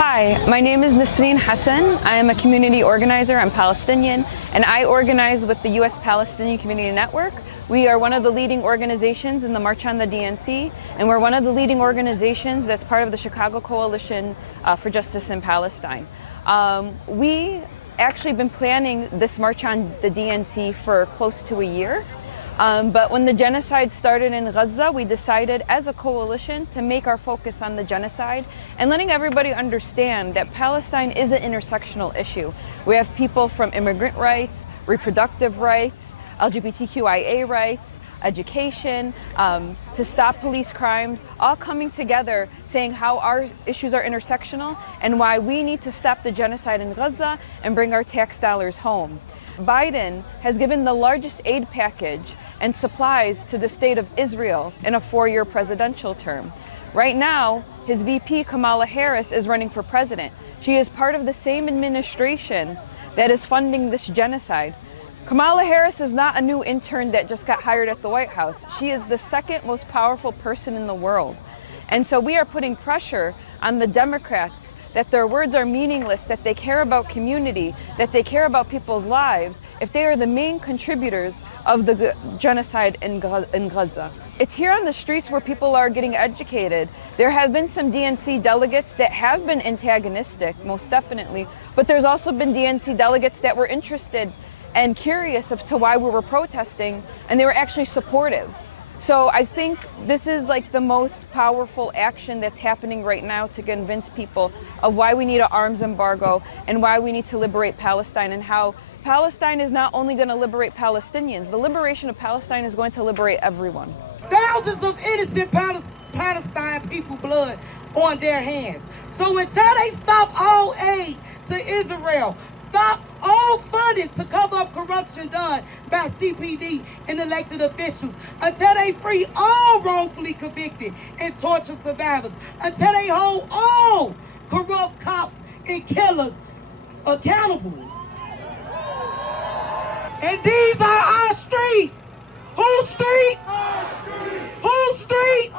Hi, my name is Nesrin Hasan. I am a community organizer. I'm Palestinian, and I organize with the U.S. Palestinian Community Network. We are one of the leading organizations in the March on the DNC, and we're one of the leading organizations that's part of the Chicago Coalition for Justice in Palestine. We actually been planning this March on the DNC for close to a year. But when the genocide started in Gaza, we decided as a coalition to make our focus on the genocide and letting everybody understand that Palestine is an intersectional issue. We have people from immigrant rights, reproductive rights, LGBTQIA rights, education, to stop police crimes, all coming together saying how our issues are intersectional and why we need to stop the genocide in Gaza and bring our tax dollars home. Biden has given the largest aid package and supplies to the state of Israel in a 4-year presidential term. Right now, his VP, Kamala Harris, is running for president. She is part of the same administration that is funding this genocide. Kamala Harris is not a new intern that just got hired at the White House. She is the second most powerful person in the world. And so we are putting pressure on the Democrats that their words are meaningless, that they care about community, that they care about people's lives, if they are the main contributors of the genocide in Gaza. It's here on the streets where people are getting educated. There have been some DNC delegates that have been antagonistic, most definitely, but there's also been DNC delegates that were interested and curious as to why we were protesting, and they were actually supportive. So I think this is like the most powerful action that's happening right now to convince people of why we need an arms embargo and why we need to liberate Palestine, and how Palestine is not only going to liberate Palestinians, the liberation of Palestine is going to liberate everyone. Thousands of innocent Palestine people blood on their hands. So until they stop all aid to Israel, stop all funding to cover up corruption done by CPD and elected officials, until they free all wrongfully convicted and tortured survivors, until they hold all corrupt cops and killers accountable. And these are our streets. Whose streets? Our streets. Whose streets?